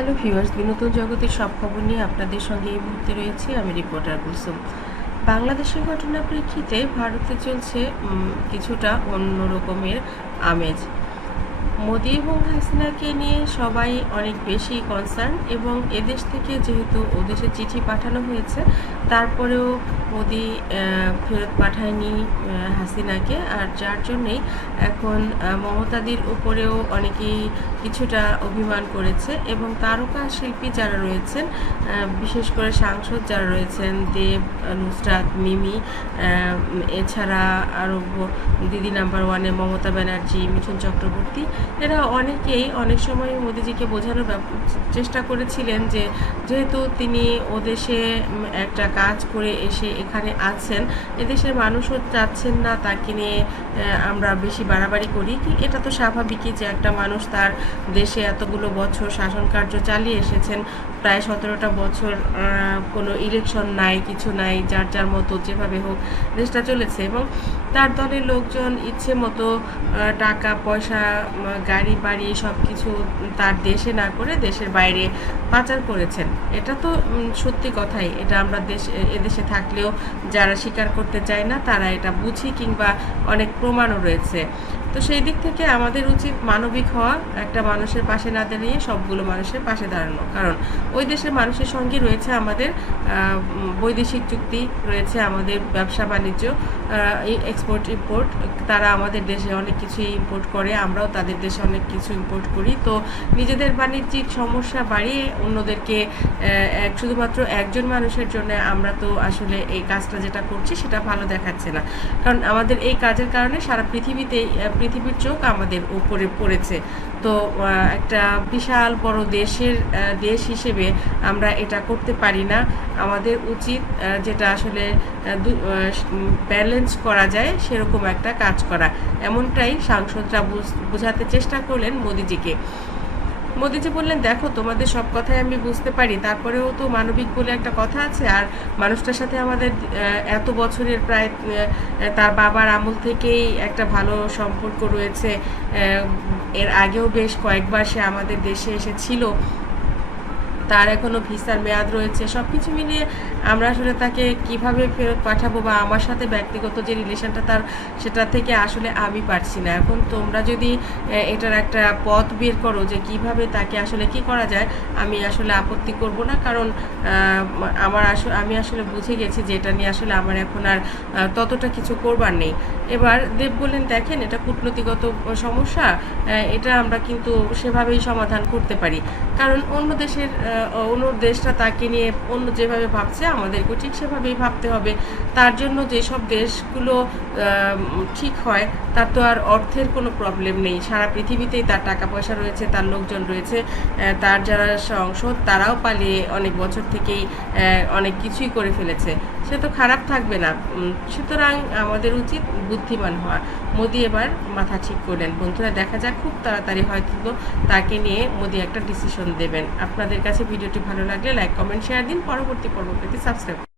Hello viewers, বিনোদন জগতের সব খবর নিয়ে আপনাদের সঙ্গে এই মুহূর্তে রয়েছি আমি রিপোর্টার কুলসুম। বাংলাদেশের ঘটনার প্রেক্ষিতে ভারতে চলছে কিছুটা অন্য রকমের আমেজ। মোদি এবং হাসিনাকে নিয়ে সবাই অনেক বেশি কনসার্ন এবং এদেশ থেকে যেহেতু ওদেশে চিঠি পাঠানো হয়েছে, তারপরেও মোদি ফেরত পাঠায়নি হাসিনাকে। আর যার জন্যেই এখন মমতাদির উপরেও অনেকেই কিছুটা অভিমান করেছে। এবং তারকা শিল্পী যারা রয়েছেন বিশেষ করে সাংসদ যারা রয়েছেন, দেব, নুসরাত, মিমি এছাড়া আরও দিদি নাম্বার ওয়ানে মমতা ব্যানার্জি, মিঠুন চক্রবর্তী, এরা অনেকেই অনেক সময় মোদিজিকে বোঝানোর চেষ্টা করেছিলেন যে, যেহেতু তিনি ওদেশে একটা কাজ করে এসে এখানে আছেন। এদেশের মানুষও চাচ্ছেন না তাকে নিয়ে আমরা বেশি বাড়াবাড়ি করি। কি এটা তো স্বাভাবিকই যে একটা মানুষ তার দেশে এতগুলো বছর শাসন কার্য চালিয়ে এসেছেন, প্রায় সতেরোটা বছর কোনো ইলেকশন নাই, কিছু নাই, যার যার মতো যেভাবে হোক দেশটা চলেছে এবং তার দলের লোকজন ইচ্ছে মতো টাকা, পয়সা গাড়ি, বাড়ি সব কিছু তার দেশে না করে দেশের বাইরে পাচার করেছেন। এটা তো সত্যি কথাই। এটা আমরা দেশ এদেশে থাকলেও যারা স্বীকার করতে চায় না, তারা এটা বুঝি কিংবা অনেক প্রমাণও রয়েছে। তো সেই দিক থেকে আমাদের উচিত মানবিক হওয়া একটা মানুষের পাশে না দাঁড়িয়ে সবগুলো মানুষের পাশে দাঁড়ানো। কারণ ওই দেশের মানুষের সঙ্গে রয়েছে আমাদের বৈদেশিক চুক্তি রয়েছে আমাদের ব্যবসা বাণিজ্য এক্সপোর্ট ইম্পোর্ট তারা আমাদের দেশে অনেক কিছুই ইম্পোর্ট করে আমরাও তাদের দেশে অনেক কিছু ইম্পোর্ট করি। তো নিজেদের বাণিজ্যিক সমস্যা বাড়িয়ে অন্যদেরকে শুধুমাত্র একজন মানুষের জন্য আমরা তো আসলে এই কাজটা যেটা করছি সেটা ভালো দেখাচ্ছে না। কারণ আমাদের এই কাজের কারণে সারা পৃথিবীতে আহ, পৃথিবীর চোখ আমাদের উপরে পড়েছে। তো একটা বিশাল বড় দেশের দেশ হিসেবে আমরা এটা করতে পারি না। আমাদের উচিত যেটা আসলে ব্যালেন্স করা যায়, সেরকম একটা কাজ করা। এমনটাই সাংসদরা বুঝ- বোঝাতে চেষ্টা করলেন মোদিজিকে। মোদিজি বললেন, দেখো, তোমাদের সব কথাই আমি বুঝতে পারি। তারপরেও তো মানবিক বলে একটা কথা আছে। আর মানুষটার সাথে আমাদের এত বছরের প্রায় তার বাবার আমল থেকেই একটা ভালো সম্পর্ক রয়েছে। এর আগেও বেশ কয়েকবার সে আমাদের দেশে এসেছিল। তার এখনও ভিসার মেয়াদ রয়েছে সব কিছু মিলিয়ে আমরা আসলে তাকে কীভাবে ফেরত পাঠাবো বা আমার সাথে ব্যক্তিগত যে রিলেশনটা তার, সেটা থেকে আসলে আমি পারছি না। এখন তোমরা যদি এটার একটা পথ বের করো যে কীভাবে তাকে আসলে কি করা যায়, আমি আসলে আপত্তি করব না। কারণ আমার আসলে আমি আসলে বুঝে গেছি যে এটা নিয়ে আসলে আমার এখন আর ততটা কিছু করবার নেই। এবার দেব বললেন, দেখেন, এটা কূটনীতিগত সমস্যা এটা আমরা কিন্তু সেভাবেই সমাধান করতে পারি। কারণ অন্য দেশের অন্য দেশটা তাকে নিয়ে অন্য যেভাবে ভাবছে, আমাদেরকেও ঠিক সেভাবেই ভাবতে হবে। তার জন্য যেসব দেশগুলো ঠিক হয়, তার তো আর অর্থের কোনো প্রবলেম নেই। সারা পৃথিবীতেই তার টাকা পয়সা রয়েছে, তার লোকজন রয়েছে তার যারা সংসদ, তারাও পালিয়ে অনেক বছর থেকেই অনেক কিছুই করে ফেলেছে। সে তো খারাপ থাকবে না। সুতরাং আমাদের উচিত বুদ্ধিমান হওয়া। মোদি এবার মাথা ঠিক করলেন। বন্ধুরা, দেখা যাক খুব তাড়াতাড়ি হয়তো তাকে নিয়ে মোদি একটা ডিসিশন দেবেন। আপনাদের কাছে ভিডিওটি ভালো লাগলে লাইক কমেন্ট শেয়ার দিন। পরবর্তী পর্ব পেতে সাবস্ক্রাইব